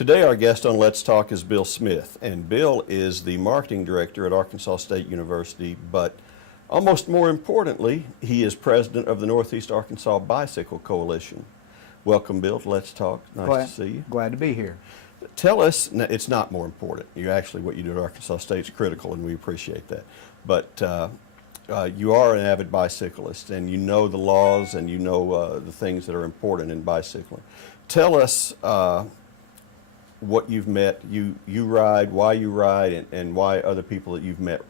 Today our guest on Let's Talk is Bill Smith, and Bill is the marketing director at Arkansas State University, but almost more importantly, he is president of the Northeast Arkansas Bicycle Coalition. Welcome, Bill, to Let's Talk. Nice to see you. Glad to be here. Tell us, it's not more important. What you do at Arkansas State is critical, and we appreciate that. But you are an avid bicyclist, and you know the laws, and you know the things that are important in bicycling. Tell us what you've met, you ride, and why other people that you've met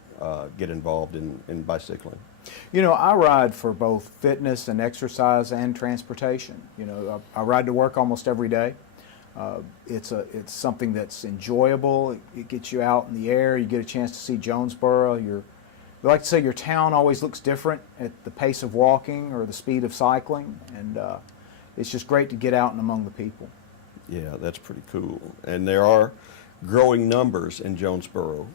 get involved in bicycling. You know, I ride for both fitness and exercise and transportation. You know, I ride to work almost every day. It's something that's enjoyable. It gets you out in the air. You get a chance to see Jonesboro. We like to say your town always looks different at the pace of walking or the speed of cycling, and it's just great to get out and among the people. Yeah, that's pretty cool. And there are growing numbers in Jonesboro.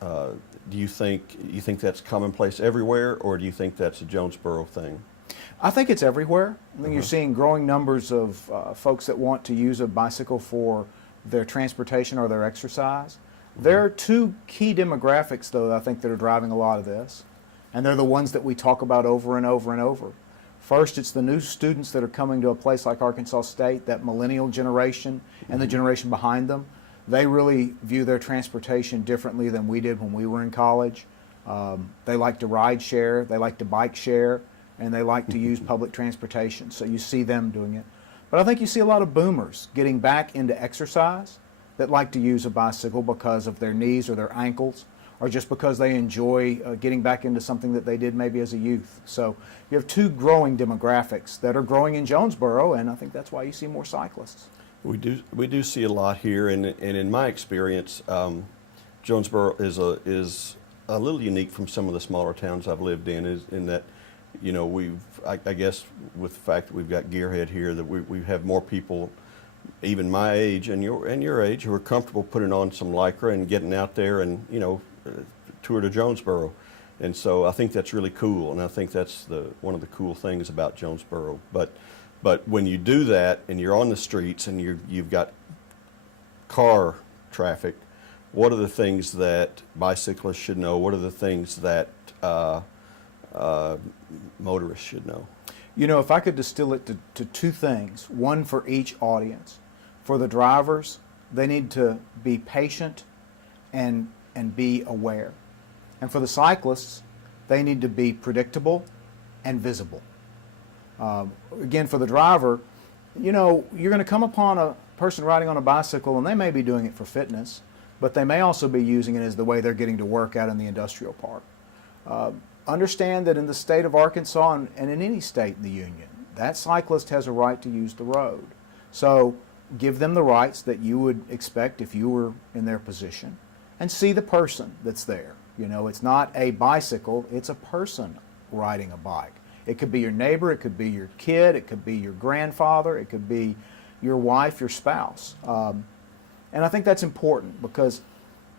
Do you think that's commonplace everywhere, or do you think that's a Jonesboro thing? I think it's everywhere. I think you're seeing growing numbers of folks that want to use a bicycle for their transportation or their exercise. There are two key demographics, though, I think that are driving a lot of this, and they're the ones that we talk about over and over and over. First, it's the new students that are coming to a place like Arkansas State, that millennial generation and the generation behind them. They really view their transportation differently than we did when we were in college. They like to ride share, they like to bike share, and they like to use public transportation. So you see them doing it. But I think you see a lot of boomers getting back into exercise that like to use a bicycle because of their knees or their ankles, or just because they enjoy getting back into something that they did maybe as a youth. So you have two growing demographics that are growing in Jonesboro, and I think that's why you see more cyclists. We do see a lot here, and in my experience, Jonesboro is a little unique from some of the smaller towns I've lived in that, you know, I guess with the fact that we've got Gearhead here, that we have more people, even my age and your age, who are comfortable putting on some Lycra and getting out there and, you know, tour to Jonesboro. And so I think that's really cool, and I think that's one of the cool things about Jonesboro. But when you do that and you're on the streets and you've got car traffic, what are the things that bicyclists should know? What are the things that motorists should know? You know, if I could distill it to two things, one for each audience. For the drivers, they need to be patient and be aware. And for the cyclists, they need to be predictable and visible. Again, for the driver, you know, you're going to come upon a person riding on a bicycle, and they may be doing it for fitness, but they may also be using it as the way they're getting to work out in the industrial park. Understand that in the state of Arkansas and in any state in the Union, that cyclist has a right to use the road. So give them the rights that you would expect if you were in their position, and see the person that's there. You know, it's not a bicycle, it's a person riding a bike. It could be your neighbor, it could be your kid, it could be your grandfather, it could be your wife, your spouse. And I think that's important because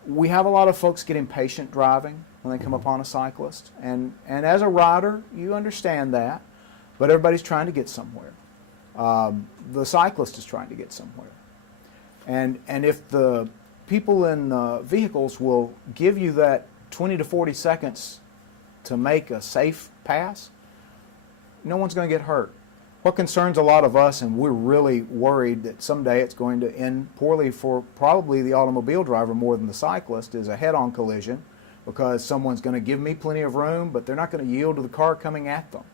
we have a lot of folks get impatient driving when they come upon a cyclist. And as a rider, you understand that, but everybody's trying to get somewhere. The cyclist is trying to get somewhere. And if the people in vehicles will give you that 20 to 40 seconds to make a safe pass, no one's going to get hurt. What concerns a lot of us, and we're really worried that someday it's going to end poorly for probably the automobile driver more than the cyclist, is a head-on collision, because someone's going to give me plenty of room, but they're not going to yield to the car coming at them.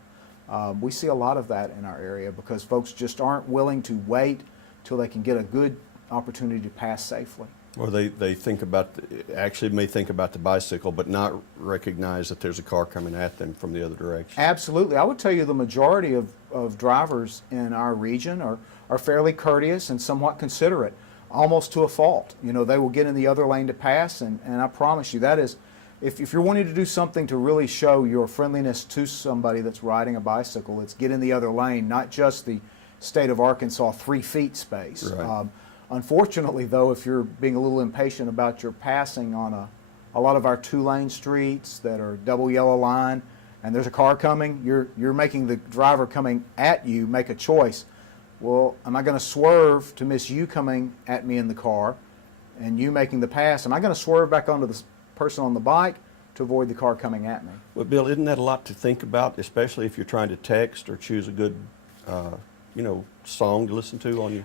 We see a lot of that in our area because folks just aren't willing to wait till they can get a good opportunity to pass safely. Or they think about, actually may think about the bicycle, but not recognize that there's a car coming at them from the other direction. Absolutely. I would tell you the majority of drivers in our region are fairly courteous and somewhat considerate, almost to a fault. You know, they will get in the other lane to pass, and I promise you that is, if you're wanting to do something to really show your friendliness to somebody that's riding a bicycle, it's get in the other lane, not just the state of Arkansas 3 feet space. Right. Unfortunately, though, if you're being a little impatient about your passing on a lot of our 2-lane streets that are double yellow line, and there's a car coming, you're making the driver coming at you make a choice. Well, am I going to swerve to miss you coming at me in the car and you making the pass? Am I going to swerve back onto the person on the bike to avoid the car coming at me? Well, Bill, isn't that a lot to think about, especially if you're trying to text or choose a good, song to listen to on you?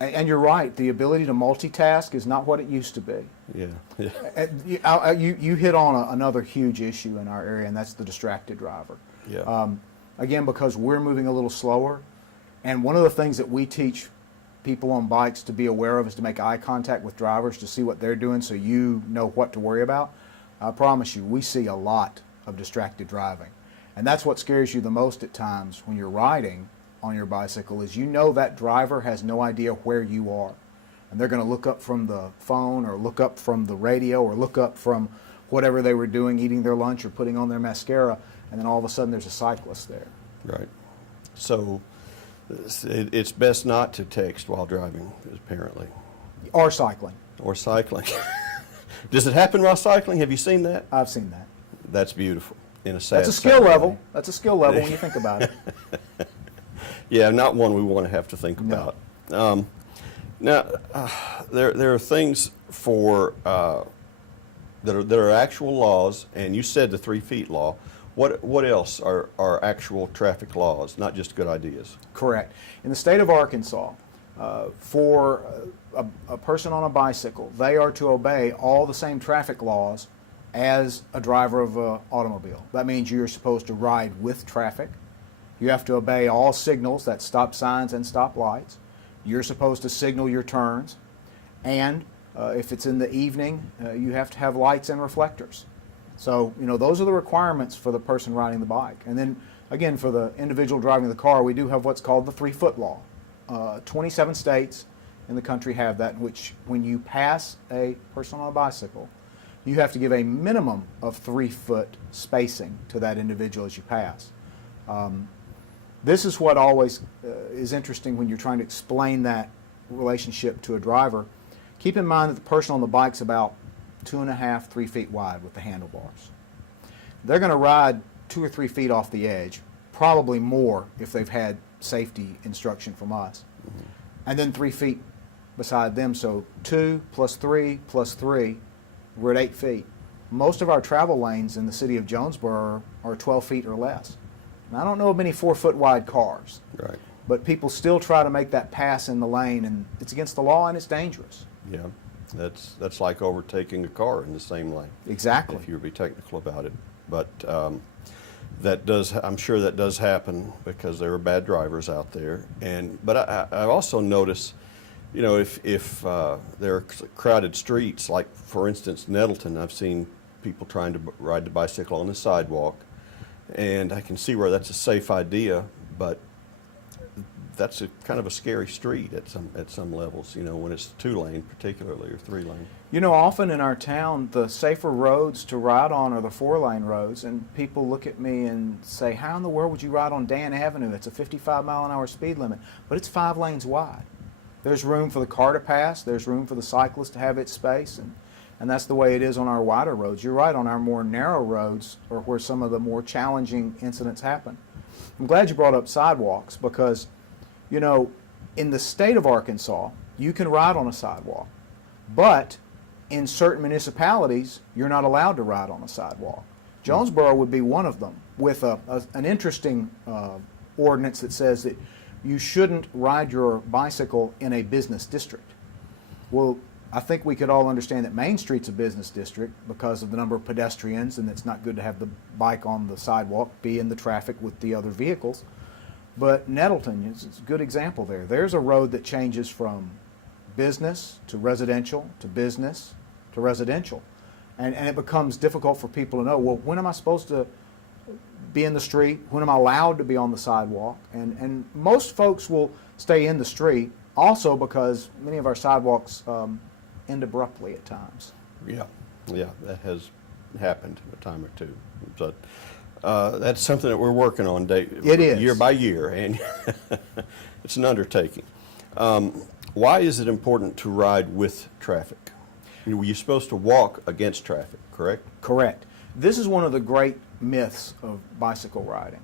And you're right. The ability to multitask is not what it used to be. Yeah. You hit on another huge issue in our area, and that's the distracted driver. Yeah. Again, because we're moving a little slower, and one of the things that we teach people on bikes to be aware of is to make eye contact with drivers to see what they're doing so you know what to worry about. I promise you, we see a lot of distracted driving. And that's what scares you the most at times when you're riding on your bicycle is you know that driver has no idea where you are. And they're going to look up from the phone or look up from the radio or look up from whatever they were doing, eating their lunch or putting on their mascara, and then all of a sudden there's a cyclist there. Right. So it's best not to text while driving, apparently. Or cycling. Or cycling. Does it happen while cycling? Have you seen that? I've seen that. That's beautiful. In a sad That's a skill way. level. That's a skill level when you think about it. Yeah, not one we want to have to think about. Now, there are things for that are actual laws, and you said the 3 feet law. What else are actual traffic laws, not just good ideas? Correct. In the state of Arkansas, for a person on a bicycle, they are to obey all the same traffic laws as a driver of an automobile. That means you're supposed to ride with traffic. You have to obey all signals, that's stop signs and stop lights. You're supposed to signal your turns. And if it's in the evening, you have to have lights and reflectors. So, those are the requirements for the person riding the bike. And then, again, for the individual driving the car, we do have what's called the 3-foot law. 27 states in the country have that, in which when you pass a person on a bicycle, you have to give a minimum of 3-foot spacing to that individual as you pass. This is what always is interesting when you're trying to explain that relationship to a driver. Keep in mind that the person on the bike's about 2.5, 3 feet wide with the handlebars. They're going to ride 2 or 3 feet off the edge, probably more if they've had safety instruction from us. Mm-hmm. And then 3 feet beside them, so 2 plus 3 plus 3, we're at 8 feet. Most of our travel lanes in the city of Jonesboro are 12 feet or less. And I don't know of many 4-foot wide cars. Right. But people still try to make that pass in the lane, and it's against the law and it's dangerous. Yeah, that's like overtaking a car in the same lane. Exactly. If you would be technical about it, but I'm sure that does happen because there are bad drivers out there. But I also notice, if there are crowded streets, like for instance Nettleton, I've seen people trying to ride the bicycle on the sidewalk, and I can see where that's a safe idea, but that's kind of a scary street at some levels, when it's 2-lane particularly, or 3-lane. Often in our town, the safer roads to ride on are the 4-lane roads, and people look at me and say, how in the world would you ride on Dan Avenue? It's a 55-mile-an-hour speed limit, but it's 5 lanes wide. There's room for the car to pass, there's room for the cyclist to have its space, and that's the way it is on our wider roads. You're right, on our more narrow roads are where some of the more challenging incidents happen. I'm glad you brought up sidewalks because in the state of Arkansas, you can ride on a sidewalk, but in certain municipalities, you're not allowed to ride on a sidewalk. Jonesboro would be one of them, with an interesting ordinance that says that you shouldn't ride your bicycle in a business district. Well, I think we could all understand that Main Street's a business district because of the number of pedestrians, and it's not good to have the bike on the sidewalk, be in the traffic with the other vehicles. But Nettleton is a good example there. There's a road that changes from business to residential to business to residential. And it becomes difficult for people to know, well, when am I supposed to be in the street? When am I allowed to be on the sidewalk? And most folks will stay in the street also because many of our sidewalks end abruptly at times. Yeah, that has happened a time or two. But that's something that we're working on It is. year by year, and it's an undertaking. Why is it important to ride with traffic? You're supposed to walk against traffic, correct? Correct. This is one of the great myths of bicycle riding.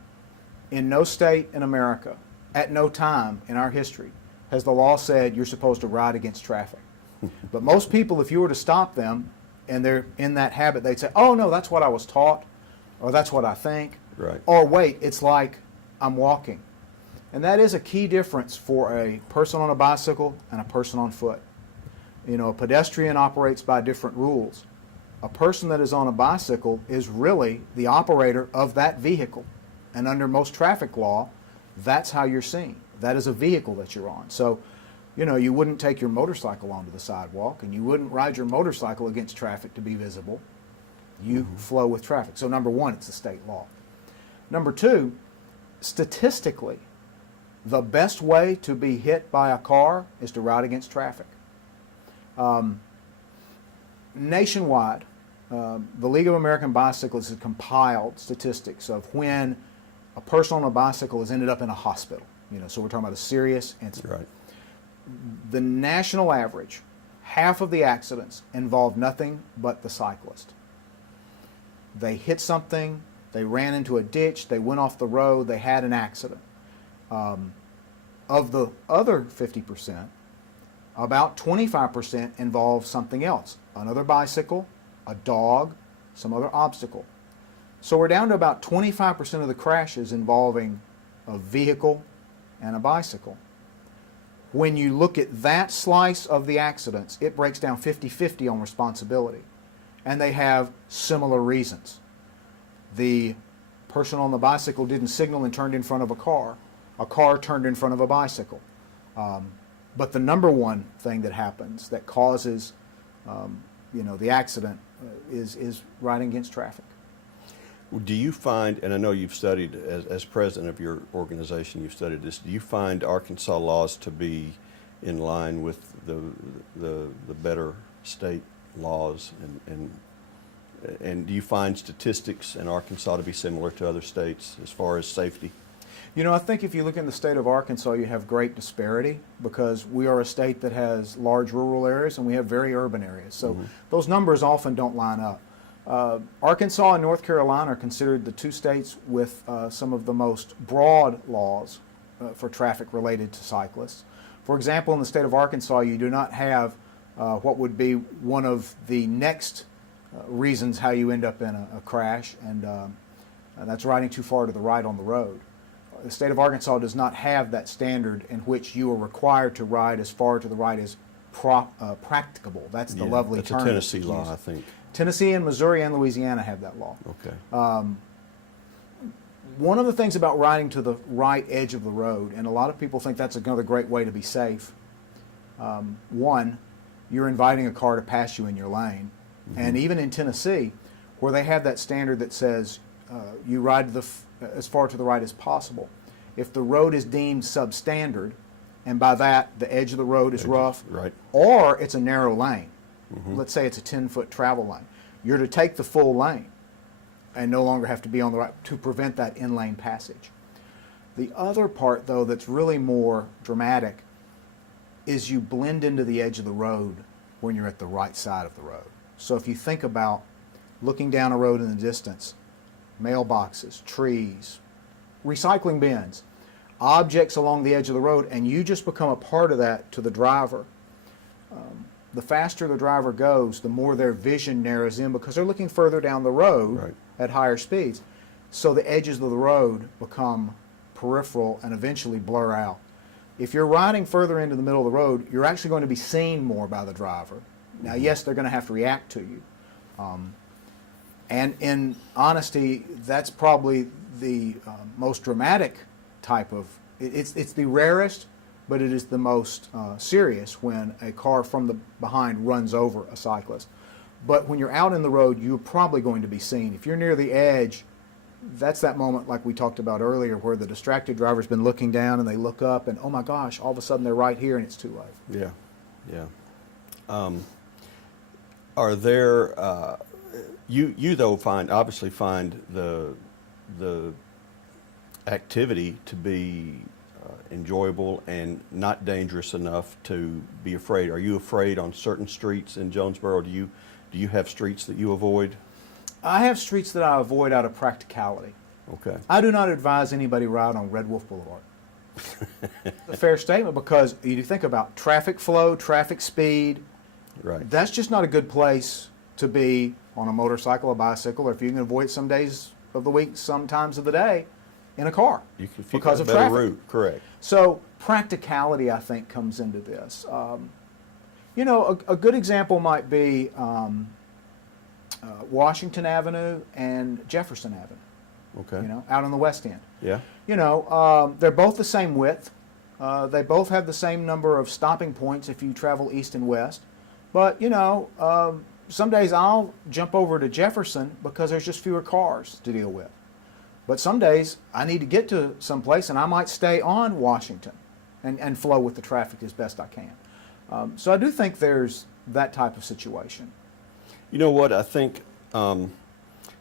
In no state in America at no time in our history has the law said you're supposed to ride against traffic. But most people, if you were to stop them and they're in that habit, they'd say, oh no, that's what I was taught, or that's what I think, Right. or wait, it's like I'm walking. And that is a key difference for a person on a bicycle and a person on foot. You know, a pedestrian operates by different rules. A person that is on a bicycle is really the operator of that vehicle. And under most traffic law, that's how you're seen. That is a vehicle that you're on. So, you know, you wouldn't take your motorcycle onto the sidewalk, and you wouldn't ride your motorcycle against traffic to be visible. You flow with traffic. So number one, it's a state law. Number two, statistically, the best way to be hit by a car is to ride against traffic. Nationwide, the League of American Bicyclists has compiled statistics of when a person on a bicycle has ended up in a hospital. You know, so we're talking about a serious incident. Right. The national average, half of the accidents involve nothing but the cyclist. They hit something, they ran into a ditch, they went off the road, they had an accident. Of the other 50%, about 25% involve something else. Another bicycle, a dog, some other obstacle. So we're down to about 25% of the crashes involving a vehicle and a bicycle. When you look at that slice of the accidents, it breaks down 50-50 on responsibility. And they have similar reasons. The person on the bicycle didn't signal and turned in front of a car. A car turned in front of a bicycle. But the number one thing that happens that causes the accident is riding against traffic. Do you find, and I know you've studied, as president of your organization, you've studied this, do you find Arkansas laws to be in line with the better state laws? And do you find statistics in Arkansas to be similar to other states as far as safety? You know, I think if you look in the state of Arkansas, you have great disparity because we are a state that has large rural areas and we have very urban areas. So those numbers often don't line up. Arkansas and North Carolina are considered the two states with some of the most broad laws for traffic related to cyclists. For example, in the state of Arkansas, you do not have what would be one of the next reasons how you end up in a crash, and that's riding too far to the right on the road. The state of Arkansas does not have that standard in which you are required to ride as far to the right as practicable. That's the lovely that's term. a Tennessee law, I think. Tennessee and Missouri and Louisiana have that law. Okay. One of the things about riding to the right edge of the road, and a lot of people think that's another great way to be safe. One, you're inviting a car to pass you in your lane. And even in Tennessee, where they have that standard that says you ride as far to the right as possible. If the road is deemed substandard, and by that the edge of the road is rough, right, or it's a narrow lane, let's say it's a 10-foot travel lane, you're to take the full lane and no longer have to be on the right to prevent that in-lane passage. The other part, though, that's really more dramatic is you blend into the edge of the road when you're at the right side of the road. So if you think about looking down a road in the distance, mailboxes, trees, recycling bins, objects along the edge of the road, and you just become a part of that to the driver. The faster the driver goes, the more their vision narrows in because they're looking further down the road at higher speeds. So the edges of the road become peripheral and eventually blur out. If you're riding further into the middle of the road, you're actually going to be seen more by the driver. Now, yes, they're going to have to react to you. And in honesty, that's probably the most dramatic type of, it's the rarest, but it is the most serious when a car from the behind runs over a cyclist. But when you're out in the road, you're probably going to be seen. If you're near the edge, that's that moment like we talked about earlier where the distracted driver's been looking down and they look up and, oh my gosh, all of a sudden they're right here and it's too late. Yeah, yeah. Are there, you though obviously find the activity to be enjoyable and not dangerous enough to be afraid. Are you afraid on certain streets in Jonesboro? Do you have streets that you avoid? I have streets that I avoid out of practicality. Okay. I do not advise anybody ride on Red Wolf Boulevard. a fair statement, because you think about traffic flow, traffic speed. Right. That's just not a good place to be on a motorcycle, a bicycle, or if you can avoid some days of the week, some times of the day, in a car If you because got of a better traffic. route, correct. So practicality, I think, comes into this. You know, a good example might be Washington Avenue and Jefferson Avenue. Okay. You know, out on the west end. Yeah. You know, they're both the same width. They both have the same number of stopping points if you travel east and west. But, you know, some days I'll jump over to Jefferson because there's just fewer cars to deal with. But some days I need to get to some place and I might stay on Washington and flow with the traffic as best I can. So I do think there's that type of situation. You know what? I think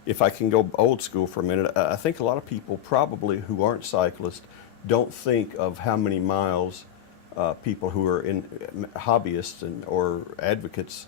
if I can go old school for a minute, I think a lot of people probably who aren't cyclists don't think of how many miles people who are in hobbyists or advocates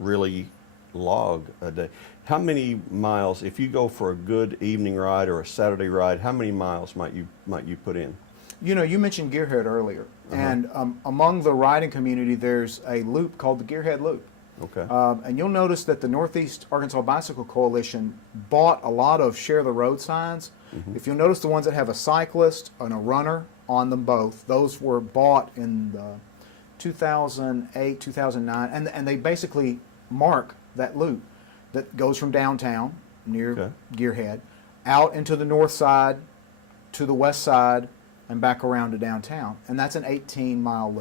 really log a day. How many miles, if you go for a good evening ride or a Saturday ride, how many miles might you put in? You know, you mentioned Gearhead earlier, and among the riding community, there's a loop called the Gearhead Loop. Okay. And you'll notice that the Northeast Arkansas Bicycle Coalition bought a lot of Share the Road signs. If you'll notice the ones that have a cyclist and a runner on them both, those were bought in the 2008, 2009, and they basically mark that loop that goes from downtown near Gearhead out into the north side, to the west side, and back around to downtown. And that's an 18-mile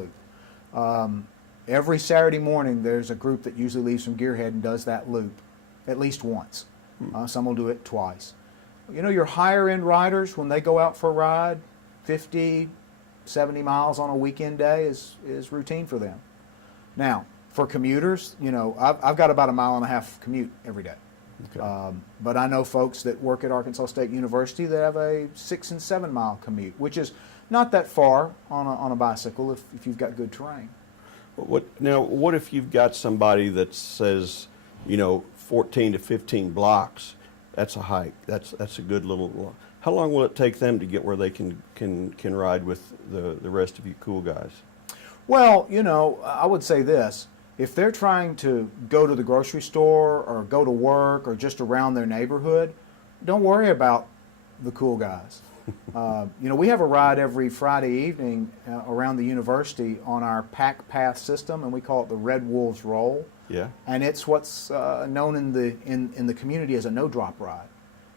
loop. Every Saturday morning, there's a group that usually leaves from Gearhead and does that loop at least once. Some will do it twice. You know, your higher-end riders, when they go out for a ride, 50, 70 miles on a weekend day is routine for them. Now, for commuters, you know, I've got about a 1.5 mile commute every day. Okay. But I know folks that work at Arkansas State University that have a 6 and 7 mile commute, which is not that far on a bicycle if you've got good terrain. What if you've got somebody that says, you know, 14 to 15 blocks? That's a hike. That's a good little. How long will it take them to get where they can ride with the rest of you cool guys? Well, you know, I would say this. If they're trying to go to the grocery store or go to work or just around their neighborhood, don't worry about the cool guys. You know, we have a ride every Friday evening around the university on our pack path system, and we call it the Red Wolves Roll. Yeah. And it's what's known in the community as a no-drop ride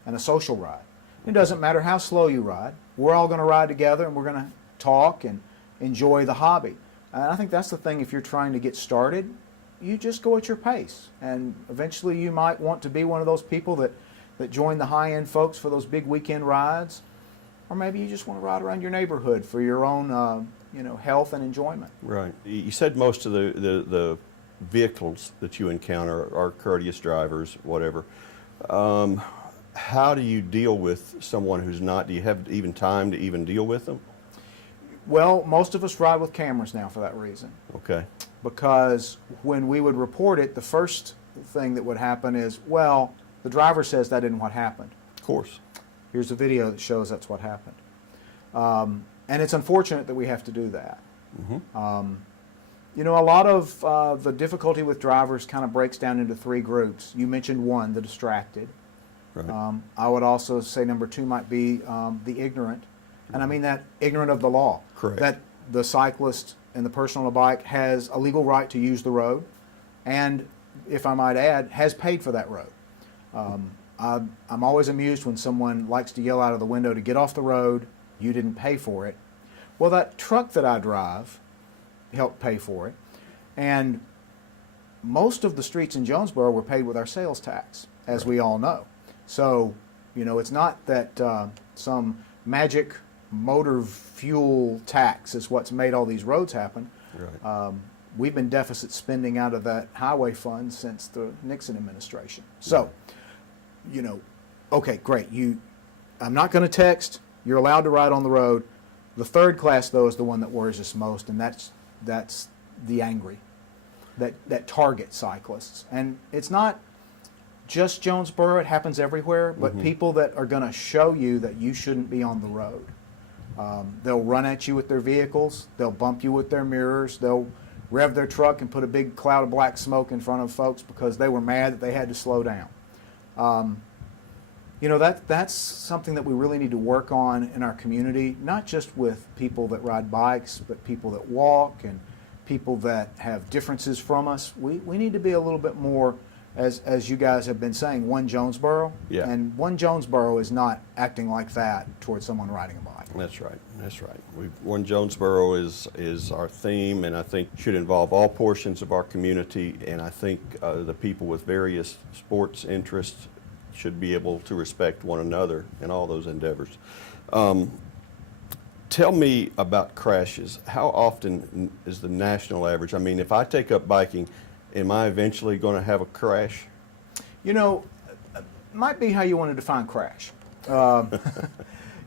and a social ride. It doesn't matter how slow you ride. We're all going to ride together, and we're going to talk and enjoy the hobby. And I think that's the thing. If you're trying to get started, you just go at your pace. And eventually you might want to be one of those people that join the high-end folks for those big weekend rides. Or maybe you just want to ride around your neighborhood for your own you know, health and enjoyment. Right. You said most of the vehicles that you encounter are courteous drivers, whatever. How do you deal with someone who's not? Do you have even time to even deal with them? Well, most of us ride with cameras now for that reason. Okay. Because when we would report it, the first thing that would happen is, well, the driver says that isn't what happened. Of course. Here's a video that shows that's what happened. And it's unfortunate that we have to do that. You know, a lot of the difficulty with drivers kind of breaks down into 3 groups. You mentioned one, the distracted. Right. I would also say number 2 might be the ignorant. And I mean that ignorant of the law. Correct. That the cyclist and the person on a bike has a legal right to use the road, and, if I might add, has paid for that road. I'm always amused when someone likes to yell out of the window to get off the road, you didn't pay for it. Well, that truck that I drive helped pay for it. And most of the streets in Jonesboro were paid with our sales tax, as we all know. So, you know, it's not that some magic motor fuel tax is what's made all these roads happen. Right. We've been deficit spending out of that highway fund since the Nixon administration. So, you know, okay, great. I'm not going to text. You're allowed to ride on the road. The third class, though, is the one that worries us most, and that's the angry, that target cyclists. And it's not just Jonesboro. It happens everywhere. But people that are going to show you that you shouldn't be on the road. They'll run at you with their vehicles. They'll bump you with their mirrors. They'll rev their truck and put a big cloud of black smoke in front of folks because they were mad that they had to slow down. That's something that we really need to work on in our community, not just with people that ride bikes, but people that walk and people that have differences from us. We need to be a little bit more, as you guys have been saying, one Jonesboro. Yeah. And one Jonesboro is not acting like that towards someone riding a bike. That's right. That's right. One Jonesboro is our theme, and I think should involve all portions of our community. And I think the people with various sports interests should be able to respect one another in all those endeavors. Tell me about crashes. How often is the national average? I mean, if I take up biking, am I eventually going to have a crash? Might be how you want to define crash.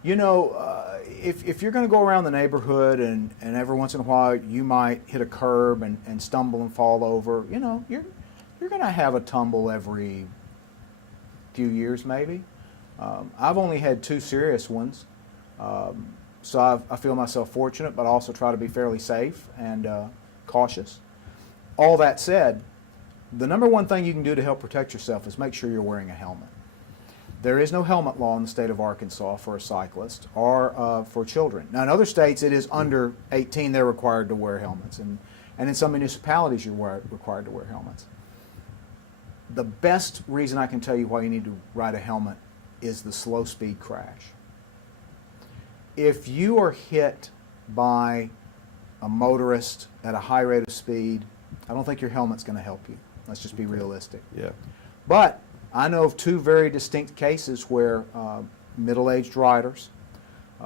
If you're going to go around the neighborhood and every once in a while you might hit a curb and stumble and fall over, you're going to have a tumble every few years maybe. I've only had 2 serious ones, so I feel myself fortunate, but I also try to be fairly safe and cautious. All that said, the number one thing you can do to help protect yourself is make sure you're wearing a helmet. There is no helmet law in the state of Arkansas for a cyclist or for children. Now, in other states, it is under 18, they're required to wear helmets, and in some municipalities, you're required to wear helmets. The best reason I can tell you why you need to ride a helmet is the slow speed crash. If you are hit by a motorist at a high rate of speed, I don't think your helmet's going to help you. Let's just be realistic. Yeah. But I know of 2 very distinct cases where middle-aged riders,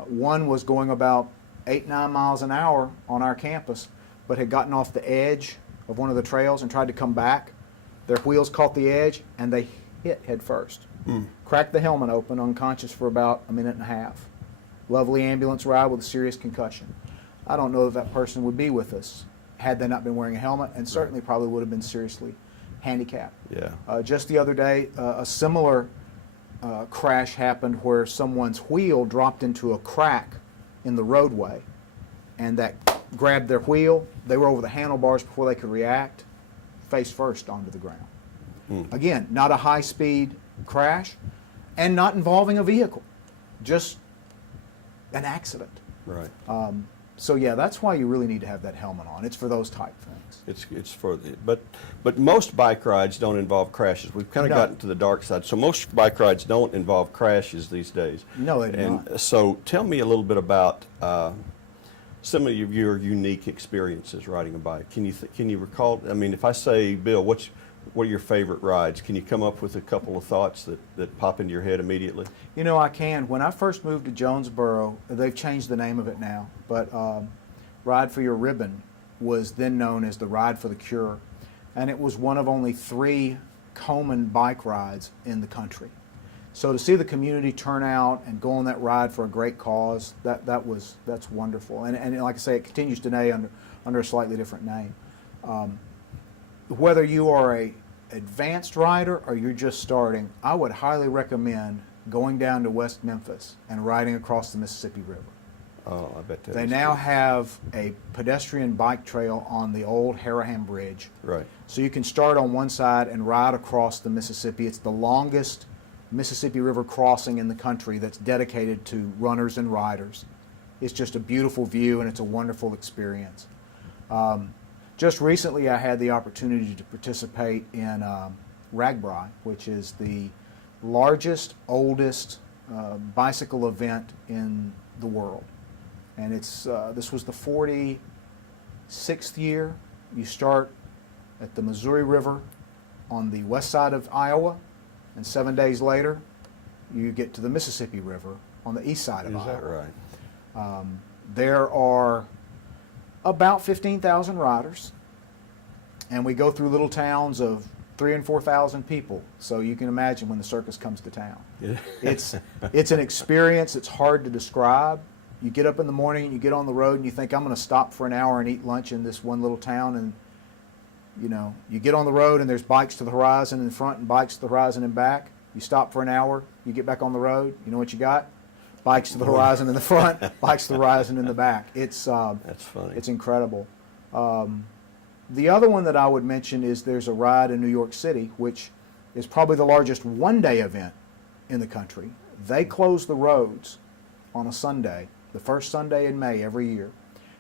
one was going about 8-9 miles an hour on our campus, but had gotten off the edge of one of the trails and tried to come back. Their wheels caught the edge and they hit head first. Cracked the helmet open, unconscious for about a minute and a half. Lovely ambulance ride with a serious concussion. I don't know that person would be with us had they not been wearing a helmet, and certainly probably would have been seriously handicapped. Yeah. Just the other day, a similar crash happened where someone's wheel dropped into a crack in the roadway, and that grabbed their wheel. They were over the handlebars before they could react, face first onto the ground. Again, not a high-speed crash, and not involving a vehicle, just an accident. Right. So yeah, that's why you really need to have that helmet on. It's for those type things. It's for the but most bike rides don't involve crashes. We've kind of gotten to the dark side. So most bike rides don't involve crashes these days. No, they do and not. So tell me a little bit about some of your unique experiences riding a bike. Can you recall? I mean, if I say, Bill, what are your favorite rides? Can you come up with a couple of thoughts that pop into your head immediately? I can. When I first moved to Jonesboro, they've changed the name of it now, but Ride for Your Ribbon was then known as the Ride for the Cure, and it was one of only 3 Coleman bike rides in the country. So to see the community turn out and go on that ride for a great cause, that's wonderful. And like I say, it continues today under a slightly different name. Whether you are a advanced rider or you're just starting, I would highly recommend going down to West Memphis and riding across the Mississippi River. Oh, I bet that They is now cool. have a pedestrian bike trail on the old Haraham Bridge. Right. So you can start on one side and ride across the Mississippi. It's the longest Mississippi River crossing in the country that's dedicated to runners and riders. It's just a beautiful view and it's a wonderful experience. Just recently I had the opportunity to participate in RAGBRAI, which is the largest, oldest bicycle event in the world. And this was the 46th year. You start at the Missouri River on the west side of Iowa, and 7 days later you get to the Mississippi River on the east side of Iowa. Is that right? There are about 15,000 riders, and we go through little towns of 3,000 and 4,000 people. So you can imagine when the circus comes to town. Yeah. It's an experience that's hard to describe. You get up in the morning and you get on the road and you think, I'm going to stop for an hour and eat lunch in this one little town, and you get on the road and there's bikes to the horizon in front and bikes to the horizon and back. You stop for an hour, you get back on the road, you know what you got? bikes to the horizon in the front, bikes to the horizon in the back. That's funny. It's incredible. The other one that I would mention is there's a ride in New York City, which is probably the largest one-day event in the country. They close the roads on a Sunday, the first Sunday in May every year,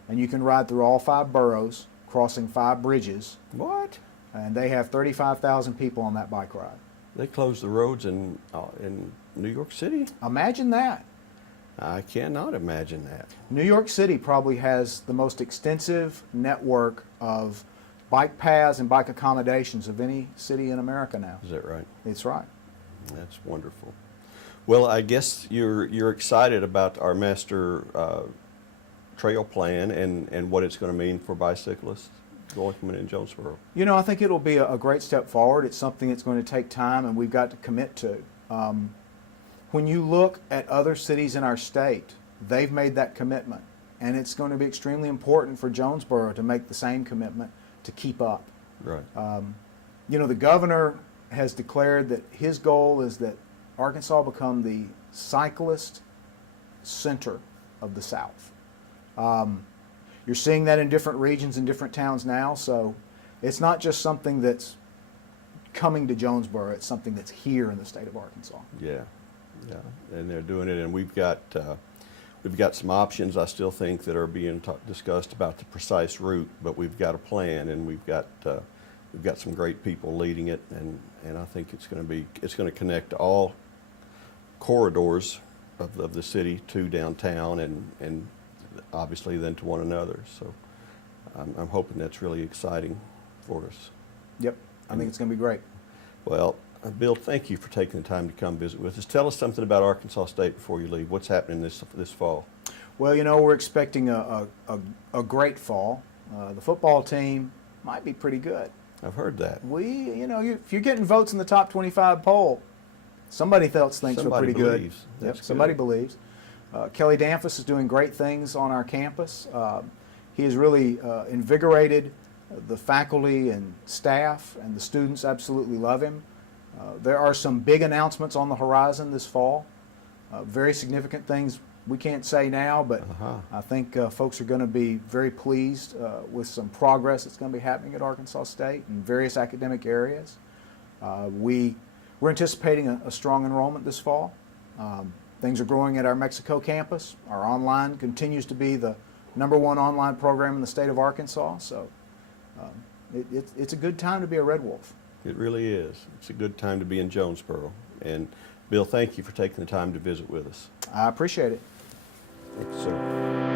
and you can ride through all 5 boroughs, crossing 5 bridges, What? and they have 35,000 people on that bike ride. They closed the roads in New York City? Imagine that. I cannot imagine that. New York City probably has the most extensive network of bike paths and bike accommodations of any city in America now. Is that right? It's right. That's wonderful. Well, I guess you're excited about our master trail plan and what it's going to mean for bicyclists going in Jonesboro. You know, I think it'll be a great step forward. It's something that's going to take time and we've got to commit to. When you look at other cities in our state, they've made that commitment. And it's going to be extremely important for Jonesboro to make the same commitment to keep up. Right. You know, the governor has declared that his goal is that Arkansas become the cyclist center of the South. You're seeing that in different regions and different towns now, so it's not just something that's coming to Jonesboro, it's something that's here in the state of Arkansas. Yeah, yeah, and they're doing it, and we've got some options. I still think that are being discussed about the precise route, but we've got a plan, and we've got some great people leading it, and I think it's going to connect all corridors of the city to downtown, and obviously then to one another. So I'm hoping that's really exciting for us. Yep, I think it's going to be great. Well, Bill, thank you for taking the time to come visit with us. Tell us something about Arkansas State before you leave. What's happening this fall? Well, you know, we're expecting a great fall. The football team might be pretty good. I've heard that. If you're getting votes in the top 25 poll, somebody else thinks we're pretty believes. good. That's Yep, somebody good. believes. Kelly Danfus is doing great things on our campus. He has really invigorated the faculty and staff, and the students absolutely love him. There are some big announcements on the horizon this fall. Very significant things we can't say now, but I think folks are going to be very pleased with some progress that's going to be happening at Arkansas State in various academic areas. We're anticipating a strong enrollment this fall. Things are growing at our Mexico campus. Our online continues to be the #1 online program in the state of Arkansas, so it's a good time to be a Red Wolf. It really is. It's a good time to be in Jonesboro. And Bill, thank you for taking the time to visit with us. I appreciate it. Thank you, sir.